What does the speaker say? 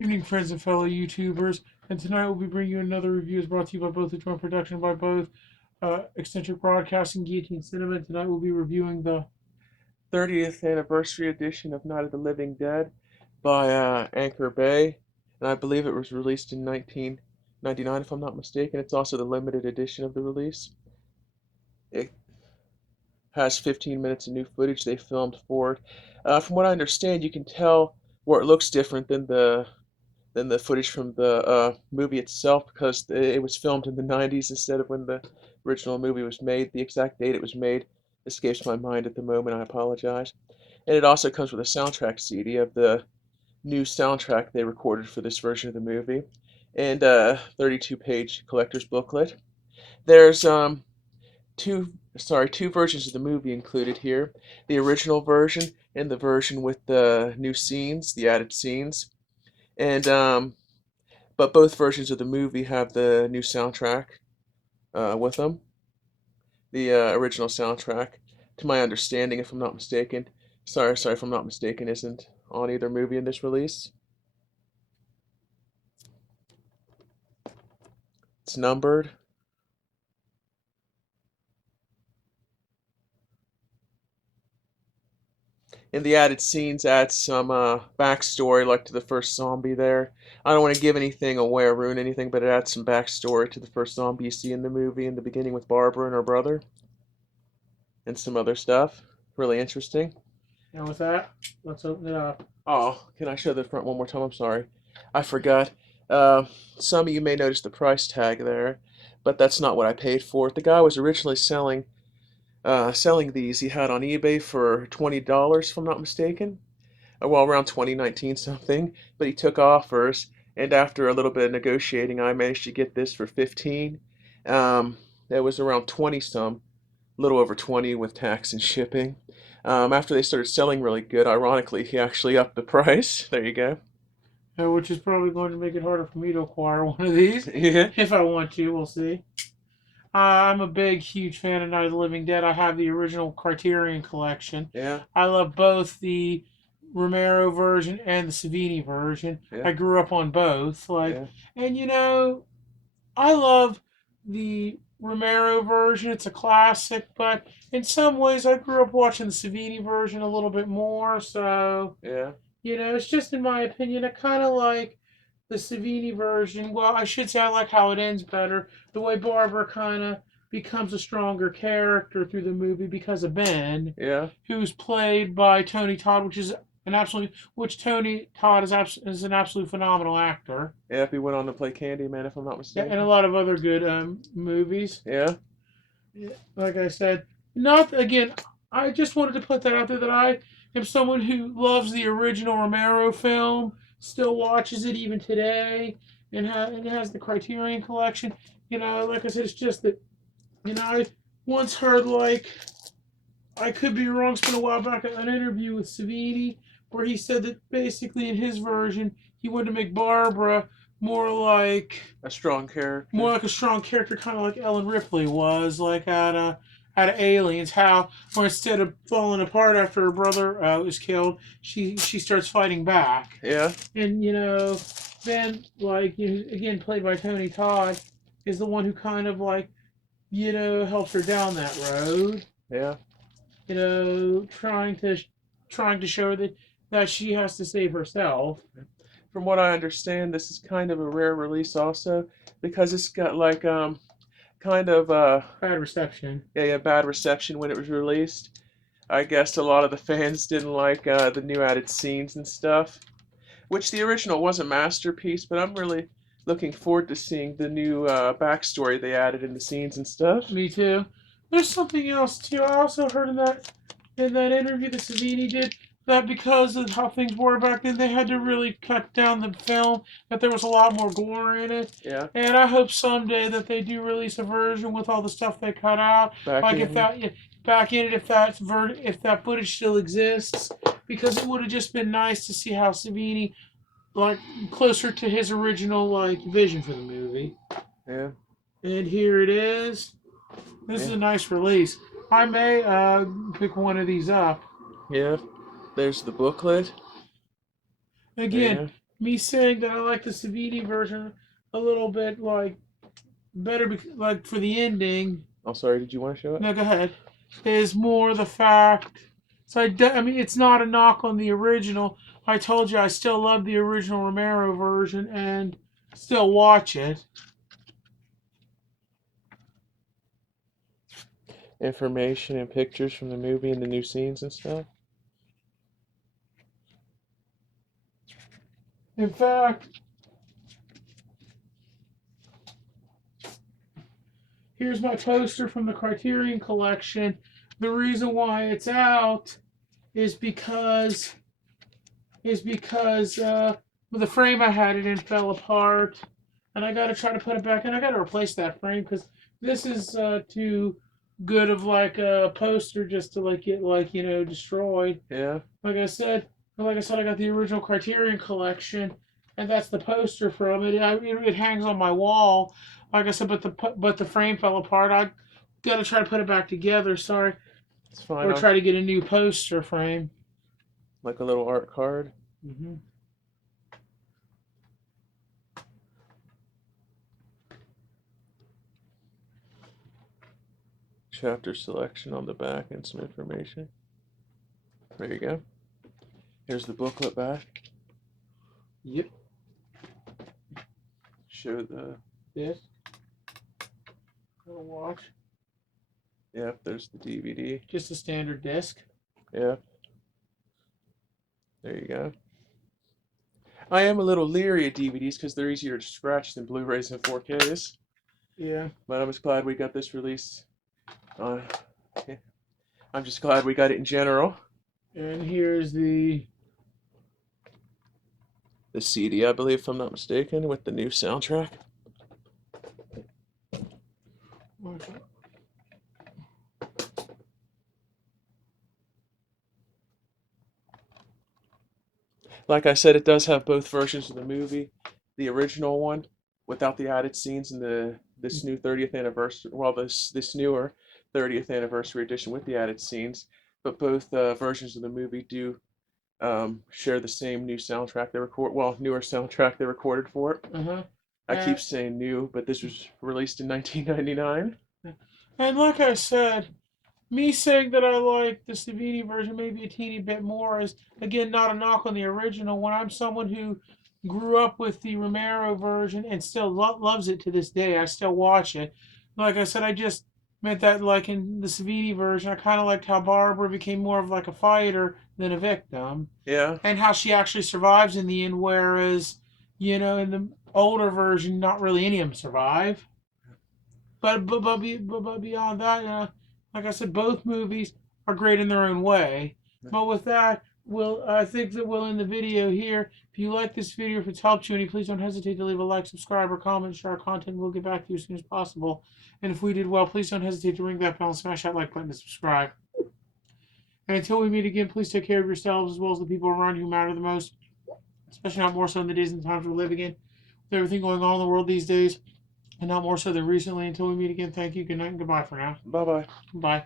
Evening, friends and fellow YouTubers. And tonight we'll be bringing you another review. Is brought to you by both the joint production by both Eccentric Broadcasting, Guillotine Cinema. And tonight we'll be reviewing the 30th anniversary edition of Night of the Living Dead by Anchor Bay, and I believe it was released in 1999, if I'm not mistaken. It's also the limited edition of the release. It has 15 minutes of new footage they filmed for it. From what I understand, you can tell where it looks different than the footage from the movie itself because it was filmed in the 90s instead of when the original movie was made. The exact date it was made escapes my mind at the moment. I apologize. And it also comes with a soundtrack CD of the new soundtrack they recorded for this version of the movie, and a 32-page collector's booklet. There's two versions of the movie included here: the original version and the version with the new scenes, the added scenes. And but both versions of the movie have the new soundtrack with them. The original soundtrack, to my understanding, if I'm not mistaken, sorry if I'm not mistaken, isn't on either movie in this release. It's numbered. And the added scenes add some backstory, like to the first zombie there. I don't want to give anything away or ruin anything, but it adds some backstory to the first zombie you see in the movie in the beginning with Barbara and her brother, and some other stuff. Really interesting. and with that, let's open it up. Oh, can I show the front one more time? I'm sorry. I forgot. Uh, some of you may notice the price tag there, but that's not what I paid for it. The guy was originally selling these he had on eBay for $20, if I'm not mistaken. Well, around 2019 something, but he took offers, and after a little bit of negotiating, I managed to get this for 15. It was around 20 some, a little over 20 with tax and shipping. After they started selling really good, ironically, he actually upped the price. There you go. Which is probably going to make it harder for me to acquire one of these Yeah, if I want to. We'll see. I'm a big, huge fan of Night of the Living Dead. I have the original Criterion collection. yeah, I love both the Romero version and the Savini version. yeah, I grew up on both. yeah, And I love the Romero version. It's a classic, but in some ways, I grew up watching the Savini version a little bit more. So, yeah, it's just in my opinion. I kind of like the Savini version. Well, I should say I like how it ends better. The way Barbara kind of becomes a stronger character through the movie because of Ben, yeah, who's played by Tony Todd, which Tony Todd is an absolute phenomenal actor. yeah. If he went on to play Candyman, if I'm not Yeah, and a mistaken. lot of other good movies. Yeah, Yeah, like I said, not again. I just wanted to put that out there that I am someone who loves the original Romero film, still watches it even today, and has the Criterion collection. Like I said, it's just that I once heard, I could be wrong. It's been a while back, an interview with Savini where he said that basically in his version he wanted to make Barbara more like a strong character. a strong character, kind of like Ellen Ripley was, like out of Aliens. How, where instead of falling apart after her brother was killed, she starts fighting back. Yeah, And then again played by Tony Todd, is the one who kind of helps her down that road. yeah. Trying to show her that she has to save herself. From what I understand, this is kind of a rare release also because it's got like kind of Bad reception. yeah, bad reception when it was released. I guess a lot of the fans didn't like the new added scenes and stuff, which the original was a masterpiece, but I'm really looking forward to seeing the new backstory they added in the scenes and stuff. Me too. There's something else too. I also heard in that interview that Savini did that because of how things were back then, they had to really cut down the film. That there was a lot more gore in it, Yeah, and I hope someday that they do release a version with all the stuff they cut out. back Like if in. back in it, if that footage still exists, because it would have just been nice to see how Savini, like, closer to his original vision for the movie. Yeah, And here it is. This is yeah, a nice release. I may pick one of these up. yeah. There's the booklet. Again, Yeah, me saying that I like the Savini version a little bit like better, like for the ending. I'm sorry, did you want to show it? No, go ahead. Is more the fact. So I mean, it's not a knock on the original. I told you I still love the original Romero version and still watch it. Information and pictures from the movie and the new scenes and stuff. In fact, here's my poster from the Criterion Collection. The reason why it's out is because the frame I had it in fell apart, and I got to try to put it back, and I got to replace that frame because this is too good of like a poster just to like get like destroyed. Yeah. Like I said, I got the original Criterion Collection, and that's the poster from it. It hangs on my wall. Like I said, but the frame fell apart. I got to try to put it back together. Sorry, It's fine. or try to get a new poster frame. Like a little art card. Mm-hmm. Chapter selection on the back and some information. There you go. Here's the booklet back. Yep. Show the. Yes. Little watch. Yep, there's the DVD. Just a standard disc. Yep. There you go. I am a little leery of DVDs because they're easier to scratch than Blu-rays and 4Ks. Yeah. But I'm just glad we got this released. I'm just glad we got it in general. And here's the CD, I believe, if I'm not mistaken, with the new soundtrack. Like I said, it does have both versions of the movie. The original one, without the added scenes, and this new 30th anniversary, well, this newer 30th anniversary edition with the added scenes. But both versions of the movie do share the same new soundtrack they record. Well, newer soundtrack they recorded for it. Uh-huh. I keep saying new, but this was released in 1999. And like I said, me saying that I like the Savini version maybe a teeny bit more is, again, not a knock on the original. When I'm someone who grew up with the Romero version and still loves it to this day, I still watch it. Like I said, I just meant that like in the Savini version, I kind of liked how Barbara became more of like a fighter than a victim. Yeah. And how she actually survives in the end, whereas, in the older version, not really any of them survive. But beyond that, like I said, both movies are great in their own way. But with that, I think that we'll end the video here. If you like this video, if it's helped you any, please don't hesitate to leave a like, subscribe, or comment, share our content. We'll get back to you as soon as possible. And if we did well, please don't hesitate to ring that bell and smash that like button to subscribe. And until we meet again, please take care of yourselves as well as the people around you who matter the most, especially not more so in the days and times we're living in. With everything going on in the world these days, and not more so than recently. Until we meet again, thank you, good night, and goodbye for now. Bye-bye. Bye.